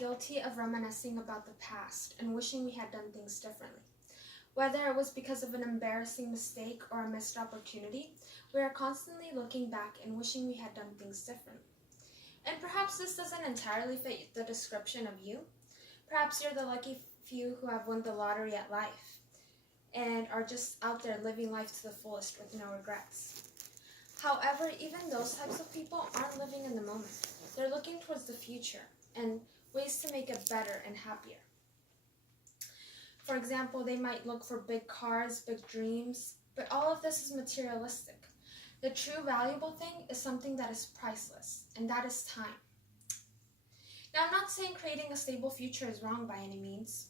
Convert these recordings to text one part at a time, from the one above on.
guilty of reminiscing about the past and wishing we had done things differently. Whether it was because of an embarrassing mistake or a missed opportunity, we are constantly looking back and wishing we had done things differently. And perhaps this doesn't entirely fit the description of you. Perhaps you're the lucky few who have won the lottery at life and are just out there living life to the fullest with no regrets. However, even those types of people aren't living in the moment. They're looking towards the future and ways to make it better and happier. For example, they might look for big cars, big dreams, but all of this is materialistic. The true valuable thing is something that is priceless, and that is time. Now, I'm not saying creating a stable future is wrong by any means.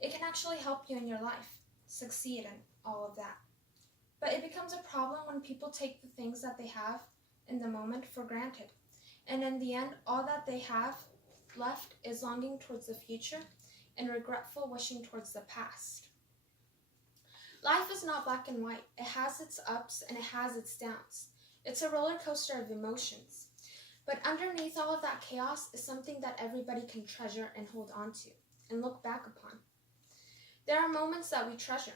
It can actually help you in your life, succeed in all of that. But it becomes a problem when people take the things that they have in the moment for granted. And in the end, all that they have left is longing towards the future and regretful wishing towards the past. Life is not black and white. It has its ups and it has its downs. It's a roller coaster of emotions. But underneath all of that chaos is something that everybody can treasure and hold on to and look back upon. There are moments that we treasure.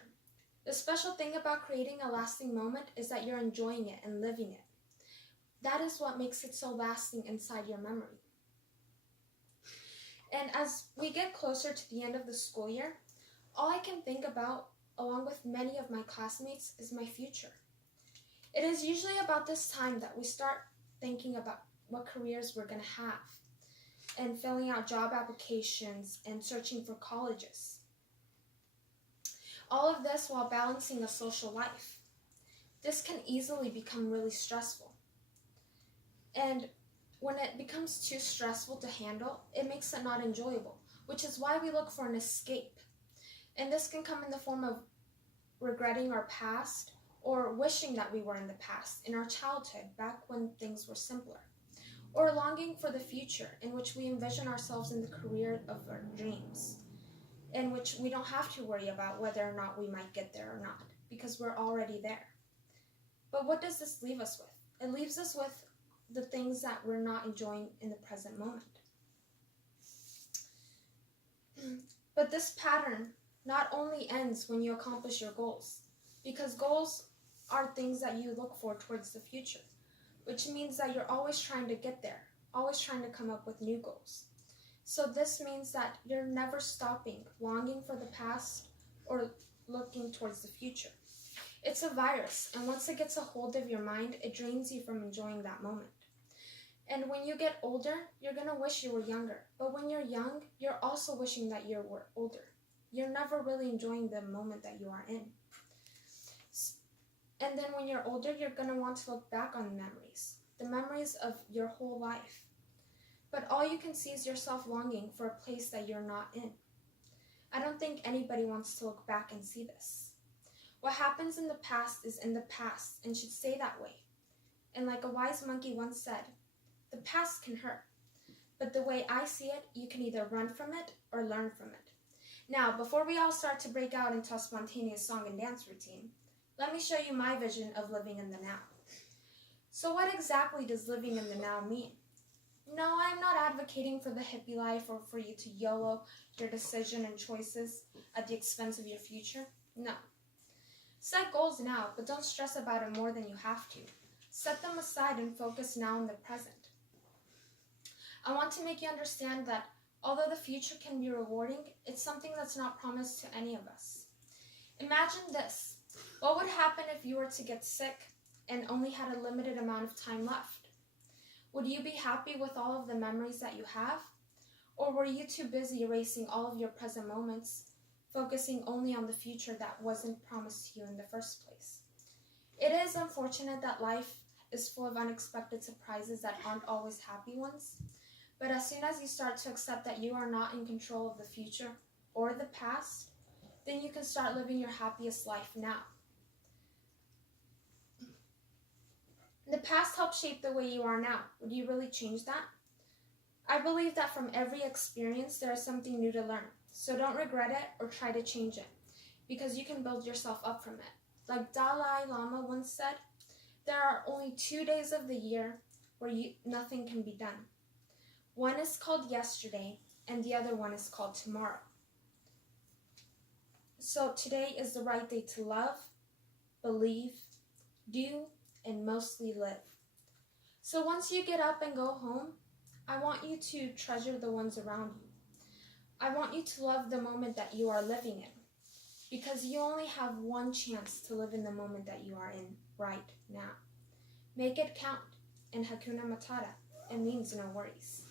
The special thing about creating a lasting moment is that you're enjoying it and living it. That is what makes it so lasting inside your memory. And as we get closer to the end of the school year, all I can think about, along with many of my classmates, is my future. It is usually about this time that we start thinking about what careers we're going to have and filling out job applications and searching for colleges. All of this while balancing a social life. This can easily become really stressful. And when it becomes too stressful to handle, it makes it not enjoyable, which is why we look for an escape. And this can come in the form of regretting our past or wishing that we were in the past, in our childhood, back when things were simpler. Or longing for the future, in which we envision ourselves in the career of our dreams, in which we don't have to worry about whether or not we might get there or not, because we're already there. But what does this leave us with? It leaves us with the things that we're not enjoying in the present moment. But this pattern not only ends when you accomplish your goals, because goals are things that you look for towards the future, which means that you're always trying to get there, always trying to come up with new goals. So this means that you're never stopping longing for the past or looking towards the future. It's a virus, and once it gets a hold of your mind, it drains you from enjoying that moment. And when you get older, you're going to wish you were younger. But when you're young, you're also wishing that you were older. You're never really enjoying the moment that you are in. And then when you're older, you're going to want to look back on the memories of your whole life. But all you can see is yourself longing for a place that you're not in. I don't think anybody wants to look back and see this. What happens in the past is in the past and should stay that way. And like a wise monkey once said, the past can hurt, but the way I see it, you can either run from it or learn from it. Now, before we all start to break out into a spontaneous song and dance routine, let me show you my vision of living in the now. So what exactly does living in the now mean? No, I'm not advocating for the hippie life or for you to YOLO your decision and choices at the expense of your future. No. Set goals now, but don't stress about it more than you have to. Set them aside and focus now in the present. I want to make you understand that although the future can be rewarding, it's something that's not promised to any of us. Imagine this. What would happen if you were to get sick and only had a limited amount of time left? Would you be happy with all of the memories that you have? Or were you too busy erasing all of your present moments, focusing only on the future that wasn't promised to you in the first place? It is unfortunate that life is full of unexpected surprises that aren't always happy ones. But as soon as you start to accept that you are not in control of the future or the past, then you can start living your happiest life now. The past helped shape the way you are now. Would you really change that? I believe that from every experience, there is something new to learn. So don't regret it or try to change it, because you can build yourself up from it. Like Dalai Lama once said, there are only 2 days of the year where nothing can be done. One is called yesterday, and the other one is called tomorrow. So today is the right day to love, believe, do, and mostly live. So once you get up and go home, I want you to treasure the ones around you. I want you to love the moment that you are living in, because you only have one chance to live in the moment that you are in right now. Make it count. And Hakuna Matata, it means no worries.